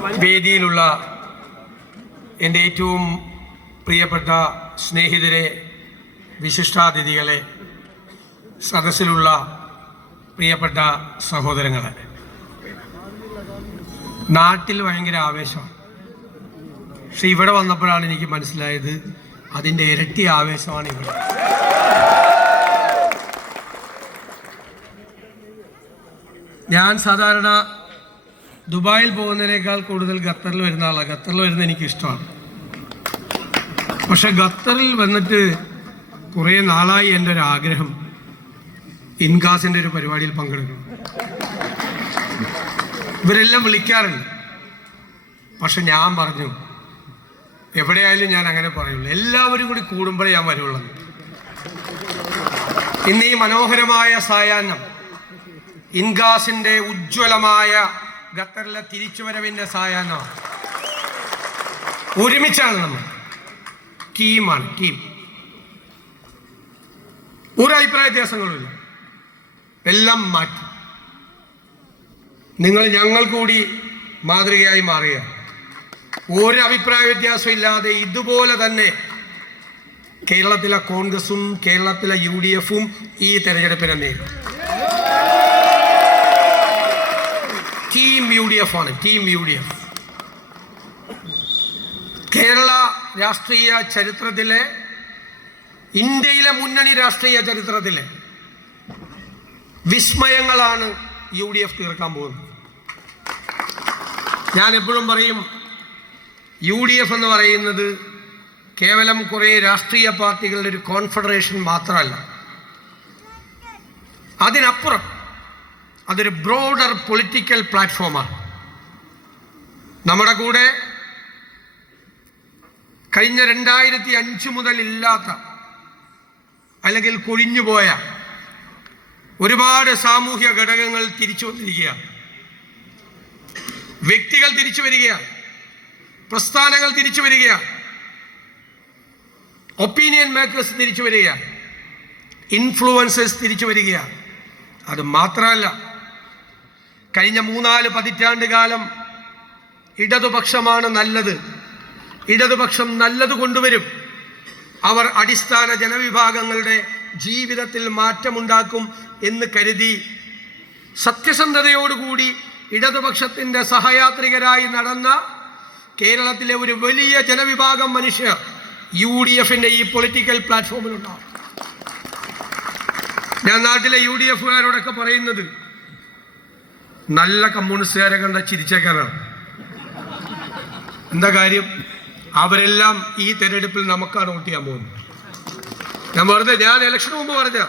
വേദിയിലുള്ള എന്റെ ഏറ്റവും പ്രിയപ്പെട്ട സ്നേഹിതരെ വിശിഷ്ടാതിഥികളെ സദസ്സിലുള്ള പ്രിയപ്പെട്ട സഹോദരങ്ങളെ. നാട്ടിൽ ഭയങ്കര ആവേശമാണ്. പക്ഷെ ഇവിടെ വന്നപ്പോഴാണ് എനിക്ക് മനസ്സിലായത് അതിന്റെ ഇരട്ടി ആവേശമാണ് ഇവിടെ. ഞാൻ സാധാരണ ദുബായിൽ പോകുന്നതിനേക്കാൾ കൂടുതൽ ഖത്തറിൽ വരുന്ന ആളാണ് ഖത്തറിൽ വരുന്ന എനിക്ക് ഇഷ്ടമാണ്. പക്ഷെ ഖത്തറിൽ വന്നിട്ട് കുറേ നാളായി എന്റെ ഒരു ആഗ്രഹം ഇൻകാസിന്റെ ഒരു പരിപാടിയിൽ പങ്കെടുക്കണം. ഇവരെല്ലാം വിളിക്കാറുണ്ട് പക്ഷെ ഞാൻ പറഞ്ഞു എവിടെയായാലും ഞാൻ അങ്ങനെ പറയുള്ളൂ. എല്ലാവരും കൂടി കൂടുമ്പോഴേ ഞാൻ വരുള്ളൂ. ഇന്ന് ഈ മനോഹരമായ സായാഹ്നം ഇൻകാസിന്റെ ഉജ്ജ്വലമായ ഖത്തറിലെ തിരിച്ചുവരവിന്റെ സായാഹ്നം ഒരുമിച്ചാണ് നമ്മൾ. ടീമാണ് ടീം ഒരു അഭിപ്രായ വ്യത്യാസങ്ങളുമില്ല. എല്ലാം മാറ്റി. നിങ്ങൾ ഞങ്ങൾ കൂടി മാതൃകയായി മാറിയ ഒരു അഭിപ്രായ വ്യത്യാസം ഇല്ലാതെ ഇതുപോലെ തന്നെ കേരളത്തിലെ കോൺഗ്രസും കേരളത്തിലെ യു ഡി എഫും ഈ തെരഞ്ഞെടുപ്പിനെ നേരിടും. ടീം യു ഡി എഫ് ആണ്. Team U D F Kerala രാഷ്ട്രീയ ചരിത്രത്തിലെ ഇന്ത്യയിലെ മുന്നണി രാഷ്ട്രീയ ചരിത്രത്തിലെ വിസ്മയങ്ങളാണ് യു ഡി എഫ് തീർക്കാൻ പോകുന്നത്. ഞാൻ എപ്പോഴും പറയും യു ഡി എഫ് എന്ന് പറയുന്നത് കേവലം കുറേ രാഷ്ട്രീയ പാർട്ടികളുടെ ഒരു കോൺഫെഡറേഷൻ മാത്രമല്ല. അതിനപ്പുറം അതൊരു ബ്രോഡർ പൊളിറ്റിക്കൽ പ്ലാറ്റ്ഫോമാണ് നമ്മുടെ കൂടെ കഴിഞ്ഞ രണ്ടായിരത്തി അഞ്ച് മുതൽ ഇല്ലാത്ത അല്ലെങ്കിൽ കൊഴിഞ്ഞുപോയ ഒരുപാട് സാമൂഹ്യ ഘടകങ്ങൾ തിരിച്ചു വന്നിരിക്കുകയാണ്. വ്യക്തികൾ തിരിച്ചു വരികയാണ്. പ്രസ്ഥാനങ്ങൾ തിരിച്ചു വരികയാണ്. ഒപ്പീനിയൻ മേക്കേഴ്സ് തിരിച്ചു വരികയാണ്. ഇൻഫ്ലുവൻസേഴ്സ് തിരിച്ചു വരികയാണ്. അത് മാത്രമല്ല കഴിഞ്ഞ മൂന്നാൽ പതിറ്റാണ്ട് കാലം ഇടതുപക്ഷമാണ് നല്ലത്. ഇടതുപക്ഷം നല്ലത് കൊണ്ടുവരും. അവർ അടിസ്ഥാന ജനവിഭാഗങ്ങളുടെ ജീവിതത്തിൽ മാറ്റമുണ്ടാക്കും എന്ന് കരുതി സത്യസന്ധതയോടുകൂടി ഇടതുപക്ഷത്തിന്റെ സഹയാത്രികരായി നടന്ന കേരളത്തിലെ ഒരു വലിയ ജനവിഭാഗം മനുഷ്യർ യു ഡി എഫിന്റെ ഈ പൊളിറ്റിക്കൽ പ്ലാറ്റ്ഫോമിലുണ്ടാവും. ഞാൻ നാട്ടിലെ യു ഡി എഫുകാരോടൊക്കെ പറയുന്നത് നല്ല കമ്മ്യൂണിസ്റ്റുകാരെ കണ്ട ചിരിച്ചേക്കാനാണ്. എന്താ കാര്യം? അവരെല്ലാം ഈ തെരഞ്ഞെടുപ്പിൽ നമുക്കാണ് വോട്ട് ചെയ്യാൻ പോകുന്നത്. ഞാൻ വെറുതെ ഞാൻ ഇലക്ഷന് മുമ്പ് പറഞ്ഞ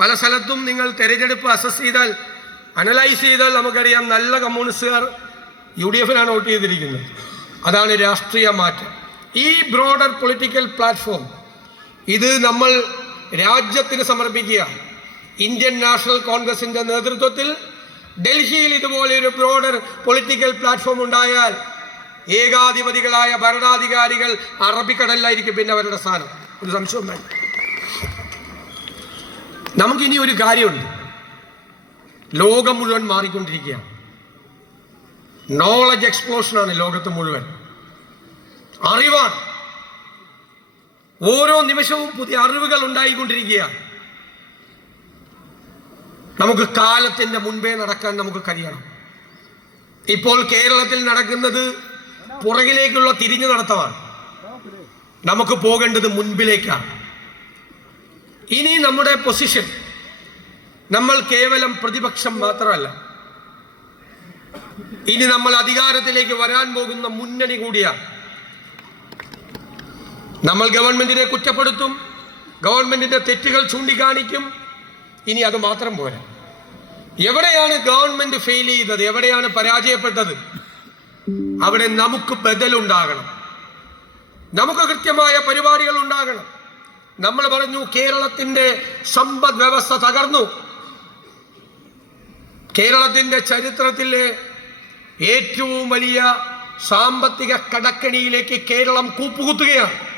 പല സ്ഥലത്തും നിങ്ങൾ തെരഞ്ഞെടുപ്പ് അസസ് ചെയ്താൽ അനലൈസ് ചെയ്താൽ നമുക്കറിയാം നല്ല കമ്മ്യൂണിസ്റ്റുകാർ യു ഡി എഫിനാണ് വോട്ട് ചെയ്തിരിക്കുന്നത്. അതാണ് രാഷ്ട്രീയ മാറ്റം. ഈ ബ്രോഡർ പൊളിറ്റിക്കൽ പ്ലാറ്റ്ഫോം ഇത് നമ്മൾ രാജ്യത്തിന് സമർപ്പിക്കുക. ഇന്ത്യൻ നാഷണൽ കോൺഗ്രസിന്റെ നേതൃത്വത്തിൽ ഡൽഹിയിൽ ഇതുപോലെ ഒരു ബ്രോഡർ പൊളിറ്റിക്കൽ പ്ലാറ്റ്ഫോം ഉണ്ടായാൽ ഏകാധിപതികളായ ഭരണാധികാരികൾ അറബിക്കടലിലായിരിക്കും പിന്നെ അവരുടെ സ്ഥാനം. ഒരു സംശയം വേണ്ട. നമുക്കിനി ഒരു കാര്യമുണ്ട്. ലോകം മുഴുവൻ മാറിക്കൊണ്ടിരിക്കുകയാണ്. നോളജ് എക്സ്പ്ലോഷനാണ് ലോകത്ത് മുഴുവൻ. അറിവാണ്. ഓരോ നിമിഷവും പുതിയ അറിവുകൾ ഉണ്ടായിക്കൊണ്ടിരിക്കുകയാണ്. നമുക്ക് കാലത്തിന്റെ മുൻപേ നടക്കാൻ നമുക്ക് കഴിയണം. ഇപ്പോൾ കേരളത്തിൽ നടക്കുന്നത് പുറകിലേക്കുള്ള തിരിഞ്ഞു നടത്തമാണ്. നമുക്ക് പോകേണ്ടത് മുൻപിലേക്കാണ്. ഇനി നമ്മുടെ പൊസിഷൻ നമ്മൾ കേവലം പ്രതിപക്ഷം മാത്രമല്ല. ഇനി നമ്മൾ അധികാരത്തിലേക്ക് വരാൻ പോകുന്ന മുന്നണി കൂടിയാണ്. നമ്മൾ ഗവൺമെന്റിനെ കുറ്റപ്പെടുത്തും ഗവൺമെന്റിന്റെ തെറ്റുകൾ ചൂണ്ടിക്കാണിക്കും ഇനി അത് മാത്രം പോരാ. എവിടെയാണ് ഗവൺമെന്റ് ഫെയിൽ ചെയ്തത്? എവിടെയാണ് പരാജയപ്പെട്ടത്? അവിടെ നമുക്ക് ബദലുണ്ടാകണം നമുക്ക് കൃത്യമായ പരിപാടികൾ ഉണ്ടാകണം. നമ്മൾ പറഞ്ഞു കേരളത്തിന്റെ സമ്പദ് വ്യവസ്ഥ തകർന്നു. കേരളത്തിന്റെ ചരിത്രത്തിലെ ഏറ്റവും വലിയ സാമ്പത്തിക കടക്കണിയിലേക്ക് കേരളം കൂപ്പുകുത്തുകയാണ്.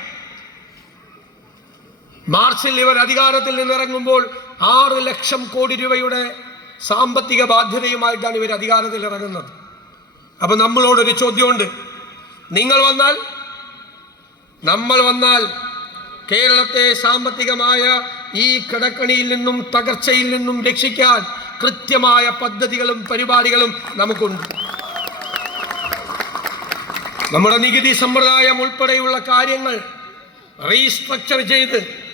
മാർച്ചിൽ ഇവർ അധികാരത്തിൽ നിന്നിറങ്ങുമ്പോൾ ആറ് ലക്ഷം കോടി രൂപയുടെ സാമ്പത്തിക ബാധ്യതയുമായിട്ടാണ് ഇവർ അധികാരത്തിൽ ഇറങ്ങുന്നത്. അപ്പൊ നമ്മളോടൊരു ചോദ്യമുണ്ട്. നിങ്ങൾ വന്നാൽ നമ്മൾ വന്നാൽ കേരളത്തെ സാമ്പത്തികമായ ഈ കടക്കണിയിൽ നിന്നും തകർച്ചയിൽ നിന്നും രക്ഷിക്കാൻ കൃത്യമായ പദ്ധതികളും പരിപാടികളും നമുക്കുണ്ട്. നമ്മുടെ നികുതി സമ്പ്രദായം ഉൾപ്പെടെയുള്ള കാര്യങ്ങൾ റീസ്ട്രക്ചർ ചെയ്ത്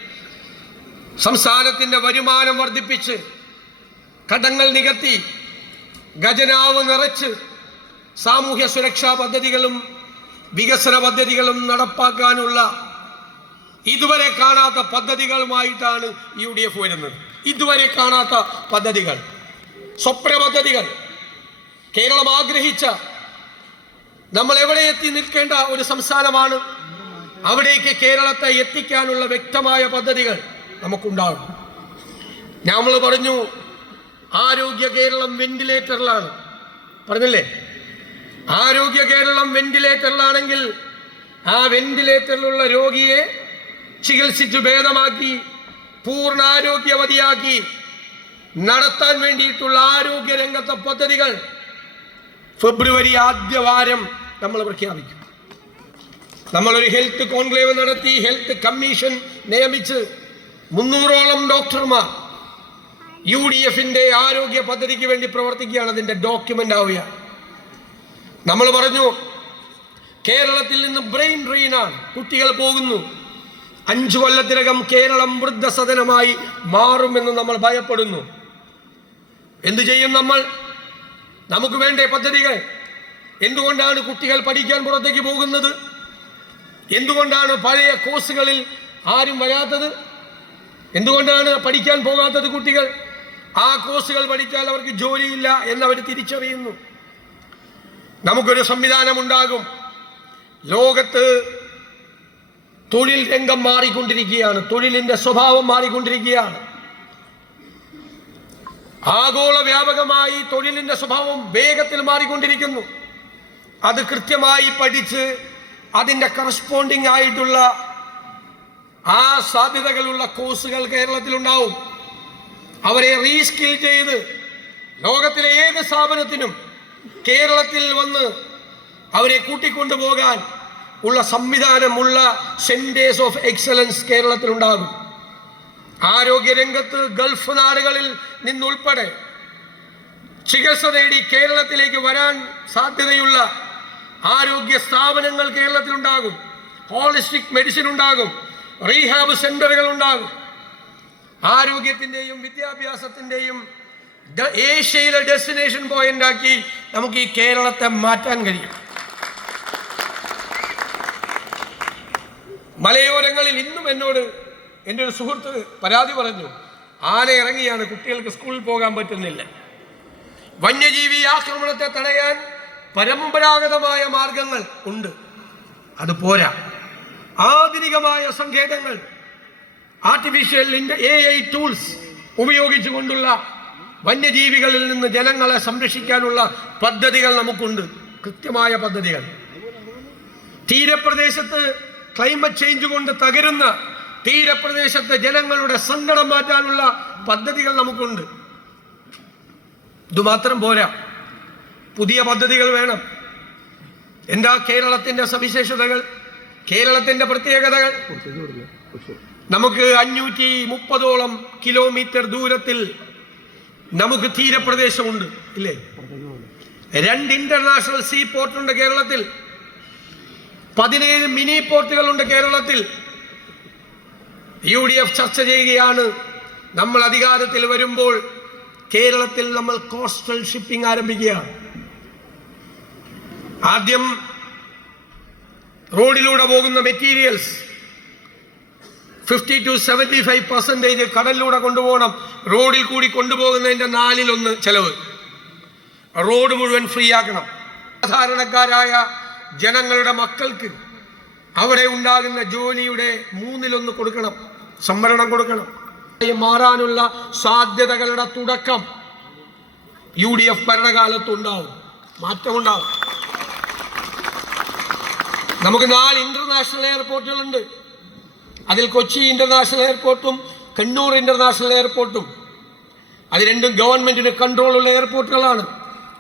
സംസ്ഥാനത്തിന്റെ വരുമാനം വർദ്ധിപ്പിച്ച് കടങ്ങൾ നികത്തി ഖജനാവ് നിറച്ച് സാമൂഹ്യ സുരക്ഷാ പദ്ധതികളും വികസന പദ്ധതികളും നടപ്പാക്കാനുള്ള ഇതുവരെ കാണാത്ത പദ്ധതികളുമായിട്ടാണ് യു ഡി എഫ് വരുന്നത്. ഇതുവരെ കാണാത്ത പദ്ധതികൾ സ്വപ്ന പദ്ധതികൾ. കേരളം ആഗ്രഹിച്ച നമ്മൾ എവിടെ എത്തി നിൽക്കേണ്ട ഒരു സംസ്ഥാനമാണ് അവിടേക്ക് കേരളത്തെ എത്തിക്കാനുള്ള വ്യക്തമായ പദ്ധതികൾ. നമുക്കുണ്ടാകും. നമ്മൾ പറഞ്ഞു ആരോഗ്യ കേരളം വെന്റിലേറ്ററിലാണ്. പറഞ്ഞില്ലേ? ആരോഗ്യ കേരളം വെന്റിലേറ്ററിലാണെങ്കിൽ ആ വെന്റിലേറ്ററിലുള്ള രോഗിയെ ചികിത്സിച്ച് ഭേദമാക്കി പൂർണ ആരോഗ്യവതിയാക്കി നടത്താൻ വേണ്ടിയിട്ടുള്ള ആരോഗ്യ രംഗത്തെ പദ്ധതികൾ ഫെബ്രുവരി ആദ്യ വാരം നമ്മൾ പ്രഖ്യാപിക്കും. നമ്മളൊരു ഹെൽത്ത് കോൺക്ലേവ് നടത്തി ഹെൽത്ത് കമ്മീഷൻ നിയമിച്ച് മുന്നൂറോളം ഡോക്ടർമാർ യു ഡി എഫിന്റെ ആരോഗ്യ പദ്ധതിക്ക് വേണ്ടി പ്രവർത്തിക്കുകയാണ് അതിന്റെ ഡോക്യുമെന്റ് ആവുക. നമ്മൾ പറഞ്ഞു കേരളത്തിൽ നിന്ന് ബ്രെയിൻ ഡ്രെയിനാണ് കുട്ടികൾ പോകുന്നു. അഞ്ചു കൊല്ലത്തിനകം കേരളം വൃദ്ധസദനമായി മാറുമെന്ന് നമ്മൾ ഭയപ്പെടുന്നു. എന്തു ചെയ്യും നമ്മൾ? നമുക്ക് വേണ്ടേ പദ്ധതികൾ. എന്തുകൊണ്ടാണ് കുട്ടികൾ പഠിക്കാൻ പുറത്തേക്ക് പോകുന്നത്? എന്തുകൊണ്ടാണ് പഴയ കോഴ്സുകളിൽ ആരും വരാത്തത്? എന്തുകൊണ്ടാണ് പഠിക്കാൻ പോകാത്തത് കുട്ടികൾ? ആ കോഴ്സുകൾ പഠിച്ചാൽ അവർക്ക് ജോലിയില്ല എന്നവർ തിരിച്ചറിയുന്നു. നമുക്കൊരു സംവിധാനം ഉണ്ടാകും ലോകത്ത് തൊഴിൽ രംഗം മാറിക്കൊണ്ടിരിക്കുകയാണ്. തൊഴിലിന്റെ സ്വഭാവം മാറിക്കൊണ്ടിരിക്കുകയാണ്. ആഗോള വ്യാപകമായി തൊഴിലിന്റെ സ്വഭാവം വേഗത്തിൽ മാറിക്കൊണ്ടിരിക്കുന്നു. അത് കൃത്യമായി പഠിച്ച് അതിന്റെ കറസ്പോണ്ടിങ് ആയിട്ടുള്ള ആ സാധ്യതകളുള്ള കോഴ്സുകൾ കേരളത്തിലുണ്ടാവും. അവരെ റീസ്കിൽ ചെയ്ത് ലോകത്തിലെ ഏത് സ്ഥാപനത്തിനും കേരളത്തിൽ വന്ന് അവരെ കൂട്ടിക്കൊണ്ടുപോകാൻ ഉള്ള സംവിധാനമുള്ള സെന്റേഴ്സ് ഓഫ് എക്സലൻസ് കേരളത്തിലുണ്ടാകും. ആരോഗ്യരംഗത്ത് ഗൾഫ് നാടുകളിൽ നിന്നുൾപ്പെടെ ചികിത്സ നേടി കേരളത്തിലേക്ക് വരാൻ സാധ്യതയുള്ള ആരോഗ്യ സ്ഥാപനങ്ങൾ കേരളത്തിലുണ്ടാകും. ഹോളിസ്റ്റിക് മെഡിസിൻ ഉണ്ടാകും. റീഹാബ് സെന്ററുകൾ ഉണ്ടാകും ആരോഗ്യത്തിന്റെയും വിദ്യാഭ്യാസത്തിന്റെയും ഏഷ്യയിലെ ഡെസ്റ്റിനേഷൻ പോയിന്റ് ആക്കി നമുക്ക് ഈ കേരളത്തെ മാറ്റാൻ കഴിയും. മലയോരങ്ങളിൽ ഇന്നും എന്നോട് എന്റെ ഒരു സുഹൃത്ത് പരാതി പറഞ്ഞു ആന ഇറങ്ങിയാണ് കുട്ടികൾക്ക് സ്കൂളിൽ പോകാൻ പറ്റുന്നില്ല. വന്യജീവി ആക്രമണത്തെ തടയാൻ പരമ്പരാഗതമായ മാർഗങ്ങൾ ഉണ്ട്. അത് പോരാ. ആധുനികമായ സങ്കേതങ്ങൾ ആർട്ടിഫിഷ്യൽ എ ഐ ടൂൾസ് ഉപയോഗിച്ചുകൊണ്ടുള്ള വന്യജീവികളിൽ നിന്ന് ജനങ്ങളെ സംരക്ഷിക്കാനുള്ള പദ്ധതികൾ നമുക്കുണ്ട്. കൃത്യമായ പദ്ധതികൾ. തീരപ്രദേശത്ത് ക്ലൈമറ്റ് ചേഞ്ച് കൊണ്ട് തകരുന്ന തീരപ്രദേശത്തെ ജനങ്ങളുടെ സങ്കടം മാറ്റാനുള്ള പദ്ധതികൾ നമുക്കുണ്ട്. ഇതുമാത്രം പോരാ. പുതിയ പദ്ധതികൾ വേണം. എന്താ കേരളത്തിന്റെ സവിശേഷതകൾ? കേരളത്തിന്റെ പ്രത്യേകതകൾ. നമുക്ക് അഞ്ഞൂറ്റി മുപ്പതോളം കിലോമീറ്റർ ദൂരത്തിൽ നമുക്ക് തീരപ്രദേശമുണ്ട് ഇല്ലേ? രണ്ട് ഇന്റർനാഷണൽ സീ പോർട്ടുണ്ട് കേരളത്തിൽ. പതിനേഴ് മിനി പോർട്ടുകളുണ്ട് കേരളത്തിൽ. യു ഡി എഫ് ചർച്ച ചെയ്യുകയാണ്. നമ്മൾ അധികാരത്തിൽ വരുമ്പോൾ കേരളത്തിൽ നമ്മൾ കോസ്റ്റൽ ഷിപ്പിംഗ് ആരംഭിക്കുകയാണ്. ആദ്യം റോഡിലൂടെ പോകുന്ന materials fifty to seventy five percentage കടലിലൂടെ കൊണ്ടുപോകണം. റോഡിൽ കൂടി കൊണ്ടുപോകുന്നതിന്റെ നാലിലൊന്ന് ചെലവ്. റോഡ് മുഴുവൻ ഫ്രീ ആക്കണം. സാധാരണക്കാരായ ജനങ്ങളുടെ മക്കൾക്ക് അവിടെ ഉണ്ടാകുന്ന ജോലിയുടെ മൂന്നിലൊന്ന് കൊടുക്കണം. സംവരണം കൊടുക്കണം. മാറാനുള്ള സാധ്യതകളുടെ തുടക്കം യു ഡി എഫ് ഭരണകാലത്തുണ്ടാവും. മാറ്റമുണ്ടാവും. നമുക്ക് നാല് ഇന്റർനാഷണൽ എയർപോർട്ടുകളുണ്ട് അതിൽ കൊച്ചി ഇന്റർനാഷണൽ എയർപോർട്ടും കണ്ണൂർ ഇന്റർനാഷണൽ എയർപോർട്ടും അത് രണ്ടും ഗവൺമെന്റിന് കൺട്രോളുള്ള എയർപോർട്ടുകളാണ്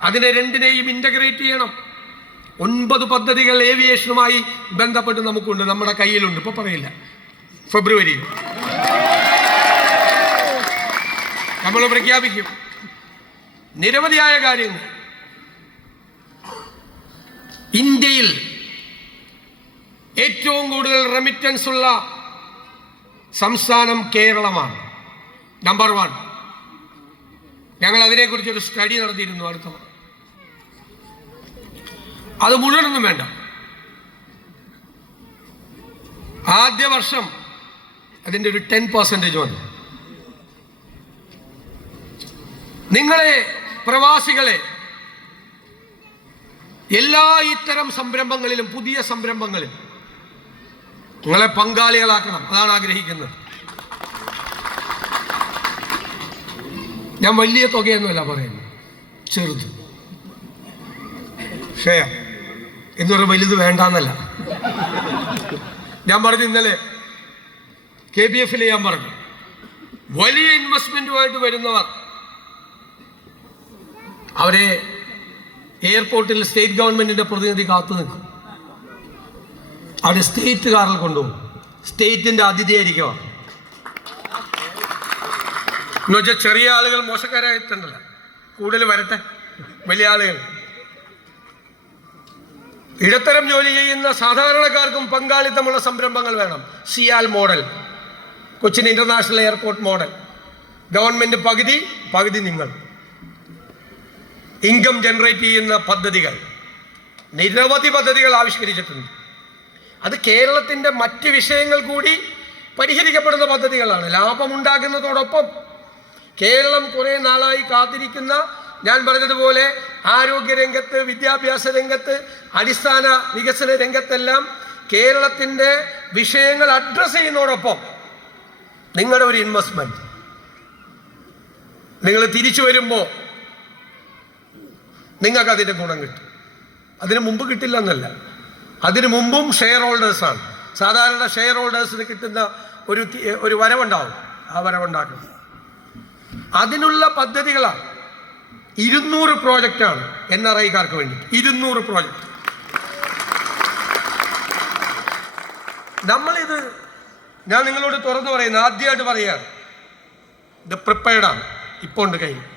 അതിനെ രണ്ടിനെയും ഇന്റഗ്രേറ്റ് ചെയ്യണം. ഒൻപത് പദ്ധതികൾ ഏവിയേഷനുമായി ബന്ധപ്പെട്ട് നമുക്കുണ്ട്. നമ്മുടെ കയ്യിലുണ്ട്. ഇപ്പൊ പറയില്ല. ഫെബ്രുവരി. നമ്മൾ പ്രഖ്യാപിക്കും. നിരവധിയായ കാര്യങ്ങൾ. ഇന്ത്യയിൽ ഏറ്റവും കൂടുതൽ റെമിറ്റൻസ് ഉള്ള സംസ്ഥാനം കേരളമാണ്. നമ്പർ വൺ ഞങ്ങൾ അതിനെക്കുറിച്ച് ഒരു സ്റ്റഡി നടത്തിയിരുന്നു അടുത്ത. അത് മുഴുവനൊന്നും വേണ്ട. ആദ്യ വർഷം അതിന്റെ ഒരു ടെൻ പെർസെന്റേജ് വന്നു. നിങ്ങളെ പ്രവാസികളെ എല്ലാ ഇത്തരം സംരംഭങ്ങളിലും പുതിയ സംരംഭങ്ങളിൽ നിങ്ങളെ പങ്കാളികളാക്കണം. അതാണ് ആഗ്രഹിക്കുന്നത്. ഞാൻ വലിയ തുകയൊന്നുമല്ല പറയുന്നു ചെറുത്. ഷെയർ എന്ന് പറഞ്ഞാൽ വലുത് വേണ്ടാന്നല്ല. ഞാൻ പറഞ്ഞു ഇന്നലെ കെ ബി എഫിൽ ഞാൻ പറഞ്ഞു വലിയ ഇൻവെസ്റ്റ്മെന്റുമായിട്ട് വരുന്നവർ അവരെ എയർപോർട്ടിൽ സ്റ്റേറ്റ് ഗവൺമെന്റിന്റെ പ്രതിനിധി കാത്തു നിൽക്കും അവിടെ സ്റ്റേറ്റ് കാറിൽ കൊണ്ടുപോകും. സ്റ്റേറ്റിന്റെ അതിഥിയായിരിക്കും അവർ. എന്ന് വെച്ചാൽ ചെറിയ ആളുകൾ മോശക്കാരായിട്ടുണ്ടല്ല. കൂടുതൽ വരട്ടെ. വലിയ ആളുകൾ. ഇടത്തരം ജോലി ചെയ്യുന്ന സാധാരണക്കാർക്കും പങ്കാളിത്തമുള്ള സംരംഭങ്ങൾ വേണം. CIAL model. Cochin international airport model. Government പകുതി പകുതി നിങ്ങൾ. ഇൻകം ജനറേറ്റ് ചെയ്യുന്ന പദ്ധതികൾ. നിരവധി പദ്ധതികൾ ആവിഷ്കരിച്ചിട്ടുണ്ട്. അത് കേരളത്തിന്റെ മറ്റ് വിഷയങ്ങൾ കൂടി പരിഹരിക്കപ്പെടുന്ന പദ്ധതികളാണ്. ലാഭമുണ്ടാകുന്നതോടൊപ്പം കേരളം കുറേ നാളായി കാത്തിരിക്കുന്ന ഞാൻ പറഞ്ഞതുപോലെ ആരോഗ്യ രംഗത്ത് വിദ്യാഭ്യാസ രംഗത്ത് അടിസ്ഥാന വികസന രംഗത്തെല്ലാം കേരളത്തിന്റെ വിഷയങ്ങൾ അഡ്രസ്സ് ചെയ്യുന്നതോടൊപ്പം നിങ്ങളുടെ ഒരു ഇൻവെസ്റ്റ്മെന്റ് നിങ്ങൾ തിരിച്ചു വരുമ്പോൾ നിങ്ങൾക്ക് അതിന്റെ ഗുണം കിട്ടും. അതിന് മുമ്പ് കിട്ടില്ല എന്നല്ല അതിനു മുമ്പും ഷെയർ ഹോൾഡേഴ്സാണ് സാധാരണ ഷെയർ ഹോൾഡേഴ്സിന് കിട്ടുന്ന ഒരു ഒരു വരവുണ്ടാവും. ആ വരവുണ്ടാക്കുന്നത്. അതിനുള്ള പദ്ധതികളാണ്. ഇരുന്നൂറ് പ്രോജക്റ്റാണ് എൻ ആർ ഐക്കാർക്ക് വേണ്ടി ഇരുന്നൂറ് പ്രോജക്റ്റ്. നമ്മളിത് ഞാൻ നിങ്ങളോട് തുറന്നു പറയുന്നത് ആദ്യമായിട്ട് പറയുകയാണ്. ഇത് പ്രിപ്പയർഡാണ് ഇപ്പോൾ ഉണ്ട് കയ്യിൽ.